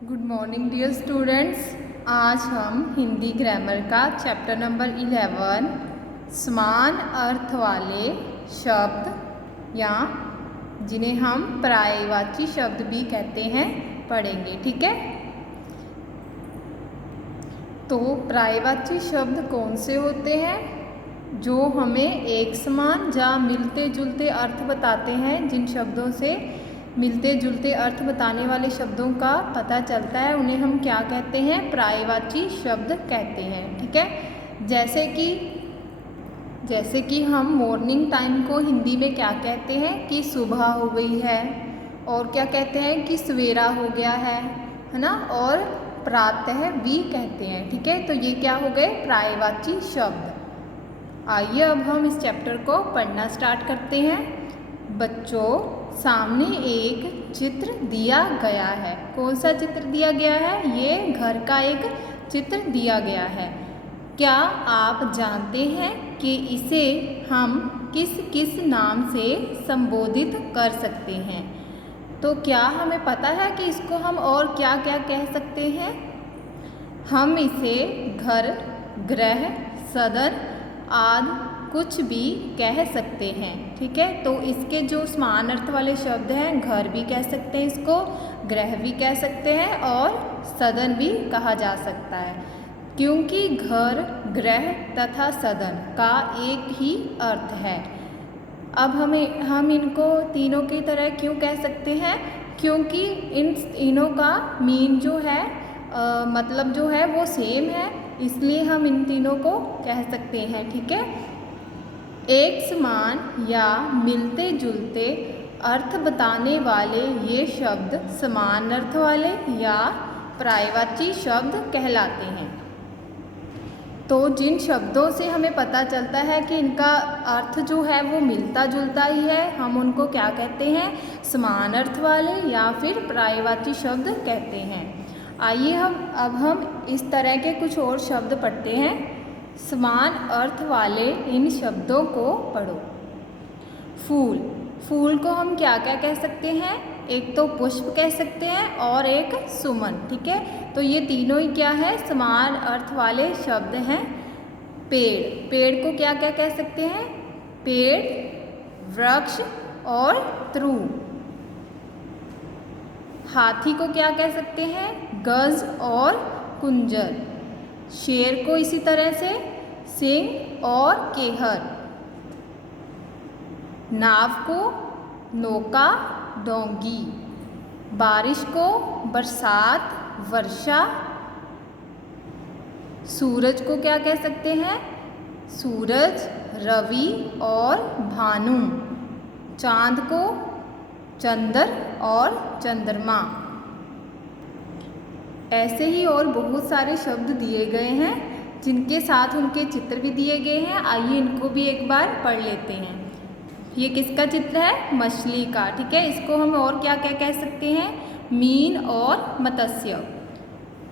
Good morning dear students. आज हम Hindi grammar का चैप्टर नंबर 11 समान अर्थ वाले शब्द या जिन्हें हम पर्यायवाची शब्द भी कहते हैं पढ़ेंगे। ठीक है, तो पर्यायवाची शब्द कौन से होते हैं? जो हमें एक समान या मिलते जुलते अर्थ बताते हैं। जिन शब्दों से मिलते जुलते अर्थ बताने वाले शब्दों का पता चलता है उन्हें हम क्या कहते हैं? पर्यायवाची शब्द कहते हैं। ठीक है, जैसे कि हम मॉर्निंग टाइम को हिंदी में क्या कहते हैं कि सुबह हो गई है, और क्या कहते हैं कि सवेरा हो गया है ना, और प्रातः भी कहते हैं। ठीक है, तो ये क्या हो गए? पर्यायवाची शब्द। आइए अब हम इस चैप्टर को पढ़ना स्टार्ट करते हैं। बच्चों, सामने एक चित्र दिया गया है। कौन सा चित्र दिया गया है? ये घर का एक चित्र दिया गया है। क्या आप जानते हैं कि इसे हम किस किस नाम से संबोधित कर सकते हैं? तो क्या हमें पता है कि इसको हम और क्या क्या कह सकते हैं? हम इसे घर, गृह, सदन आदि कुछ भी कह सकते हैं। ठीक है, तो इसके जो समान अर्थ वाले शब्द हैं, घर भी कह सकते हैं इसको, गृह भी कह सकते हैं और सदन भी कहा जा सकता है, क्योंकि घर, गृह तथा सदन का एक ही अर्थ है। अब हम इनको तीनों की तरह क्यों कह सकते हैं? क्योंकि इन तीनों का मीन जो है मतलब जो है वो सेम है, इसलिए हम इन तीनों को कह सकते हैं। ठीक है, एक समान या मिलते जुलते अर्थ बताने वाले ये शब्द समान अर्थ वाले या पर्यायवाची शब्द कहलाते हैं। तो जिन शब्दों से हमें पता चलता है कि इनका अर्थ जो है वो मिलता जुलता ही है, हम उनको क्या कहते हैं? समान अर्थ वाले या फिर पर्यायवाची शब्द कहते हैं। आइए अब हम इस तरह के कुछ और शब्द पढ़ते हैं। समान अर्थ वाले इन शब्दों को पढ़ो। फूल, फूल को हम क्या क्या कह सकते हैं? एक तो पुष्प कह सकते हैं और एक सुमन। ठीक है, तो ये तीनों ही क्या है? समान अर्थ वाले शब्द हैं। पेड़, पेड़ को क्या क्या कह सकते हैं? पेड़, वृक्ष और त्रु। हाथी को क्या कह सकते हैं? गज और कुंजर। शेर को इसी तरह से सिंह और केहर। नाव को नौका, डोंगी। बारिश को बरसात, वर्षा। सूरज को क्या कह सकते हैं? सूरज, रवि और भानु। चांद को चंद्र और चंद्रमा। ऐसे ही और बहुत सारे शब्द दिए गए हैं जिनके साथ उनके चित्र भी दिए गए हैं। आइए इनको भी एक बार पढ़ लेते हैं। ये किसका चित्र है? मछली का। ठीक है, इसको हम और क्या क्या कह सकते हैं? मीन और मत्स्य।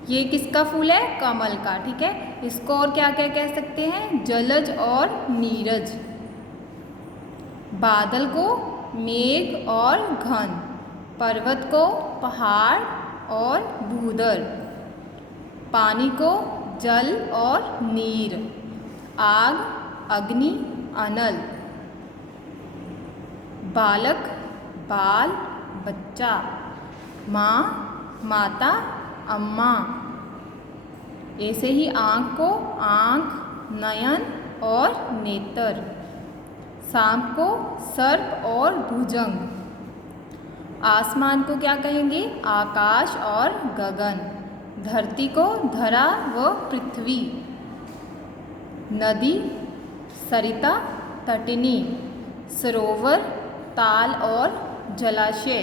ये किसका फूल है? कमल का। ठीक है, इसको और क्या क्या कह सकते हैं? जलज और नीरज। बादल को मेघ और घन। पर्वत को पहाड़ और भूदर। पानी को जल और नीर। आग, अग्नि, अनल। बालक, बाल, बच्चा। माँ, माता, अम्मा। ऐसे ही आँख को आँख, नयन और नेत्र। सांप को सर्प और भुजंग। आसमान को क्या कहेंगे? आकाश और गगन। धरती को धरा व पृथ्वी। नदी, सरिता, तटिनी। सरोवर, ताल और जलाशय।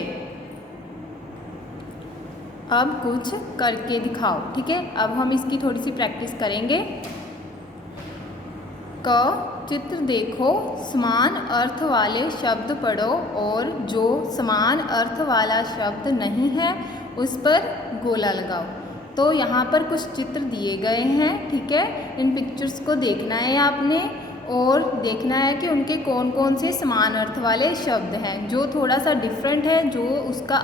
अब कुछ करके दिखाओ। ठीक है, अब हम इसकी थोड़ी सी प्रैक्टिस करेंगे। क चित्र देखो, समान अर्थ वाले शब्द पढ़ो और जो समान अर्थ वाला शब्द नहीं है उस पर गोला लगाओ। तो यहाँ पर कुछ चित्र दिए गए हैं। ठीक है, इन पिक्चर्स को देखना है आपने और देखना है कि उनके कौन कौन से समान अर्थ वाले शब्द हैं। जो थोड़ा सा डिफरेंट है, जो उसका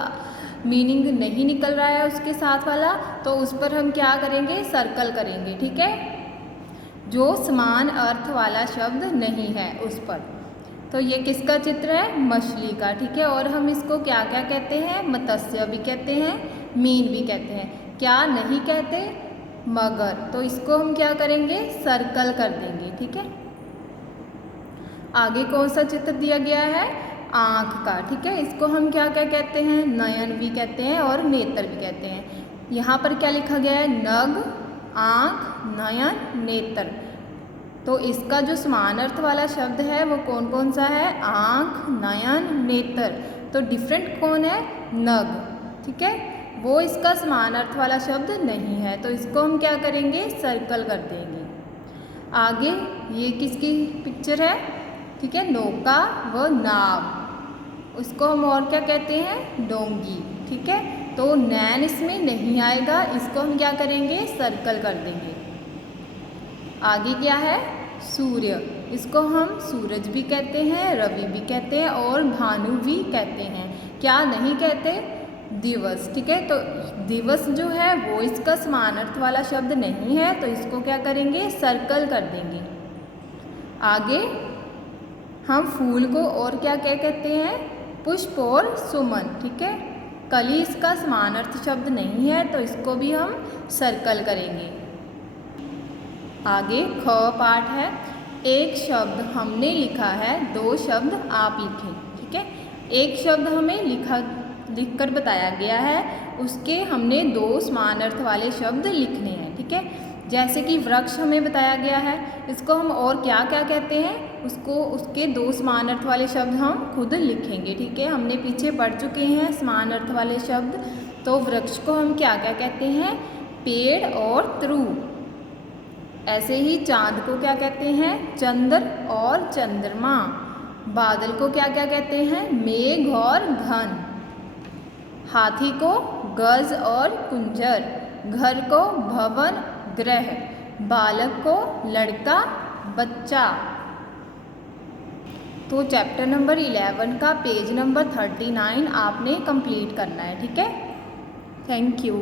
मीनिंग नहीं निकल रहा है उसके साथ वाला, तो उस पर हम क्या करेंगे, सर्कल करेंगे, ठीक है, जो समान अर्थ वाला शब्द नहीं है उस पर। तो ये किसका चित्र है, मछली का, ठीक है। और हम इसको क्या क्या कहते हैं, मत्स्य भी कहते हैं, मीन भी कहते हैं। क्या नहीं कहते, मगर। तो इसको हम क्या करेंगे, सर्कल कर देंगे, ठीक है। आगे कौन सा चित्र दिया गया है, आँख का, ठीक है। इसको हम क्या क्या कहते हैं, नयन भी कहते हैं और नेत्र भी कहते हैं। यहाँ पर क्या लिखा गया है, नग, आँख, नयन, नेत्र। तो इसका जो समान अर्थ वाला शब्द है वो कौन कौन सा है, आँख, नयन, नेत्र। तो डिफरेंट कौन है, नग, ठीक है, वो इसका समान अर्थ वाला शब्द नहीं है। तो इसको हम क्या करेंगे, सर्कल कर देंगे। आगे ये किसकी पिक्चर है, ठीक है, नौका व नाव, उसको हम और क्या कहते हैं, डोंगी, ठीक है। तो नैन इसमें नहीं आएगा, इसको हम क्या करेंगे, सर्कल कर देंगे। आगे क्या है, सूर्य, इसको हम सूरज भी कहते हैं, रवि भी कहते हैं और भानु भी कहते हैं। क्या नहीं कहते, दिवस, ठीक है। तो दिवस जो है वो इसका समान अर्थ वाला शब्द नहीं है, तो इसको क्या करेंगे, सर्कल कर देंगे। आगे हम फूल को और क्या क्या कहते हैं, पुष्प और सुमन, ठीक है। कली इसका समान अर्थ शब्द नहीं है, तो इसको भी हम सर्कल करेंगे। आगे ख पाठ है, एक शब्द हमने लिखा है, दो शब्द आप लिखें, ठीक है। एक शब्द हमें लिखकर बताया गया है, उसके हमने दो समान अर्थ वाले शब्द लिखने हैं, ठीक है। जैसे कि वृक्ष हमें बताया गया है, इसको हम और क्या क्या कहते हैं, उसको उसके दो समान अर्थ वाले शब्द हम खुद लिखेंगे, ठीक है। हमने पीछे पढ़ चुके हैं समान अर्थ वाले शब्द। तो वृक्ष को हम क्या क्या कहते हैं, पेड़ और त्रु। ऐसे ही चाँद को क्या कहते हैं, चंद्र और चंद्रमा। बादल को क्या क्या कहते हैं, मेघ और घन। हाथी को गज और कुंजर। घर को भवन, ग्रह। बालक को लड़का, बच्चा। तो चैप्टर नंबर 11 का पेज नंबर 39 आपने कंप्लीट करना है, ठीक है। Thank you.